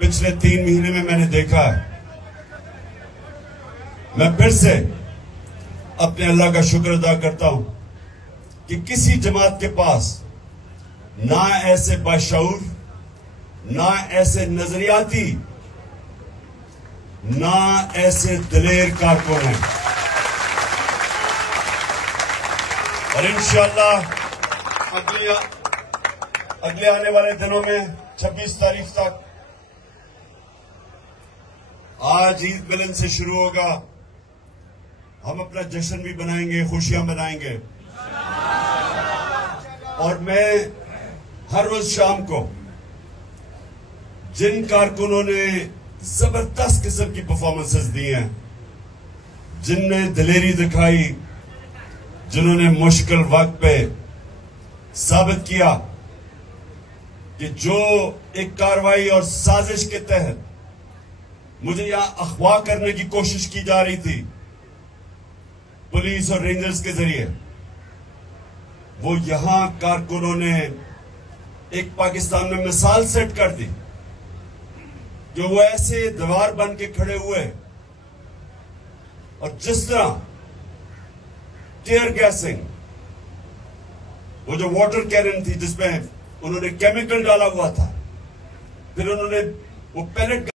पिछले 3 महीने में मैंने देखा है। मैं फिर से अपने अल्लाह का शुक्र अदा करता हूं कि किसी जमात के पास ना ऐसे बाशऊर, ना ऐसे नजरियाती, ना ऐसे दिलेर कारकुन हैं। और इंशाअल्लाह अगले आने वाले दिनों में 26 तारीख तक, आज ईद मिलन से शुरू होगा, हम अपना जश्न भी बनाएंगे, खुशियां मनाएंगे। और मैं हर रोज शाम को जिन कारकुनों ने जबरदस्त किस्म की परफॉर्मेंसेस दी हैं, जिनने दिलेरी दिखाई, जिन्होंने मुश्किल वक्त पे साबित किया कि जो एक कार्रवाई और साजिश के तहत मुझे यहां अगवा करने की कोशिश की जा रही थी पुलिस और रेंजर्स के जरिए, वो यहां कारकुनों ने एक पाकिस्तान में मिसाल सेट कर दी जो वो ऐसे दीवार बन के खड़े हुए और जिस तरह टीयर गैसिंग, वो जो वाटर कैनन थी जिसमें उन्होंने केमिकल डाला हुआ था, फिर उन्होंने वो पैलेट